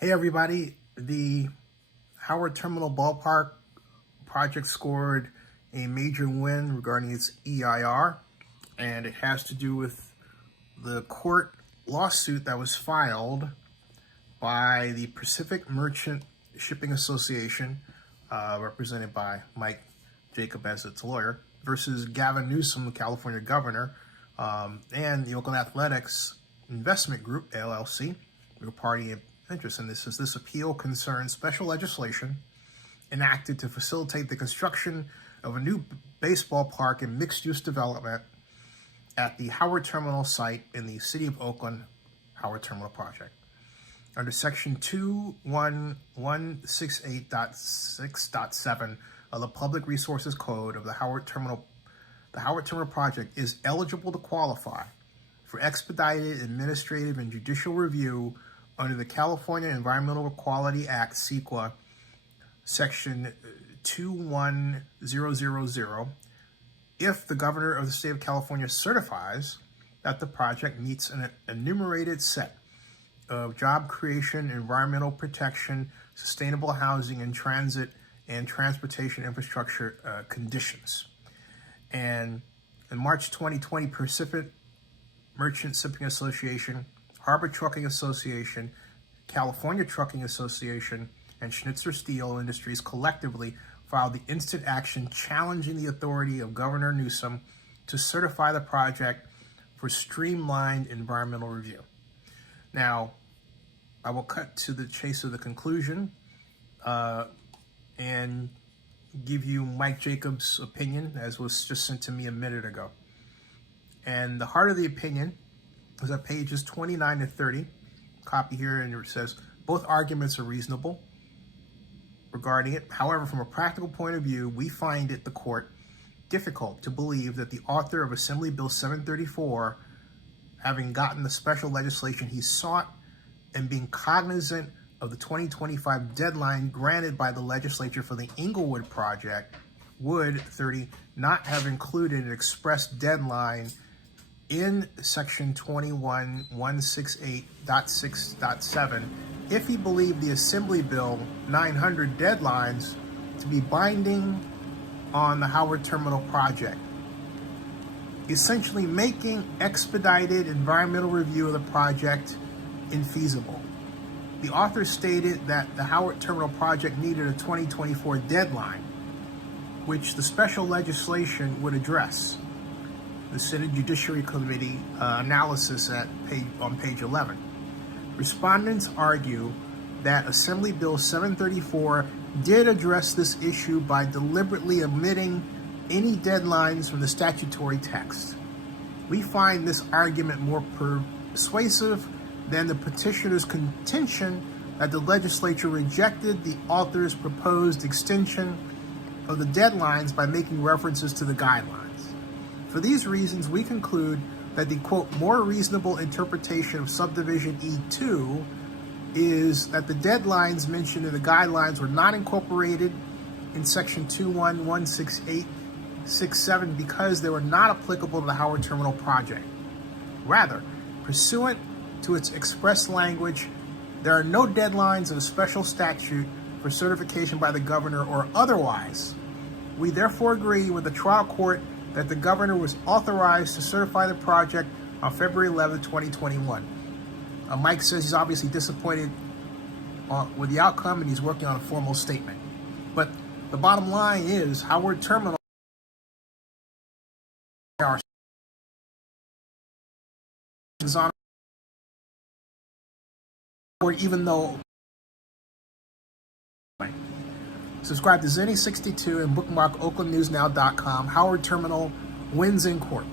Hey everybody, the Howard Terminal Ballpark Project scored a major win regarding its EIR, and it has to do with the court lawsuit that was filed by the Pacific Merchant Shipping Association, represented by Mike Jacob as its lawyer, versus Gavin Newsom, the California governor, and the Oakland Athletics Investment Group, LLC, were party of interest in this. This appeal concerns special legislation enacted to facilitate the construction of a new baseball park and mixed-use development at the Howard Terminal site in the city of Oakland, Howard Terminal Project. Under Section 21168.6.7 of the Public Resources Code of the Howard Terminal Project is eligible to qualify for expedited administrative and judicial review under the California Environmental Quality Act, CEQA, Section 21000, if the governor of the state of California certifies that the project meets an enumerated set of job creation, environmental protection, sustainable housing, and transit and transportation infrastructure conditions. And in March 2020, Pacific Merchant Shipping Association, Harbor Trucking Association, California Trucking Association, and Schnitzer Steel Industries collectively filed the instant action challenging the authority of Governor Newsom to certify the project for streamlined environmental review. Now, I will cut to the chase of the conclusion and give you Mike Jacobs' opinion, as was just sent to me a minute ago. And the heart of the opinion is at pages 29 to 30. Copy here, and it says, both arguments are reasonable regarding it. However, from a practical point of view, we find it, the court, difficult to believe that the author of Assembly Bill 734, having gotten the special legislation he sought and being cognizant of the 2025 deadline granted by the legislature for the Inglewood Project, would, 30, not have included an express deadline in Section 21168.6.7 if he believed the Assembly Bill 900 deadlines to be binding on the Howard Terminal Project, essentially making expedited environmental review of the project infeasible. The author stated that the Howard Terminal Project needed a 2024 deadline, which the special legislation would address. The Senate Judiciary Committee analysis on page 11. Respondents argue that Assembly Bill 734 did address this issue by deliberately omitting any deadlines from the statutory text. We find this argument more persuasive than the petitioner's contention that the legislature rejected the author's proposed extension of the deadlines by making references to the guidelines. For these reasons, we conclude that the, quote, more reasonable interpretation of subdivision E2 is that the deadlines mentioned in the guidelines were not incorporated in Section 21168.6.7 because they were not applicable to the Howard Terminal Project. Rather, pursuant to its express language, there are no deadlines in a special statute for certification by the governor or otherwise. We therefore agree with the trial court that the governor was authorized to certify the project on February 11, 2021. Mike says he's obviously disappointed with the outcome, and he's working on a formal statement. But the bottom line is Howard Terminal is on, or even though. Subscribe to Zenny62 and bookmark oaklandnewsnow.com. Howard Terminal wins in court.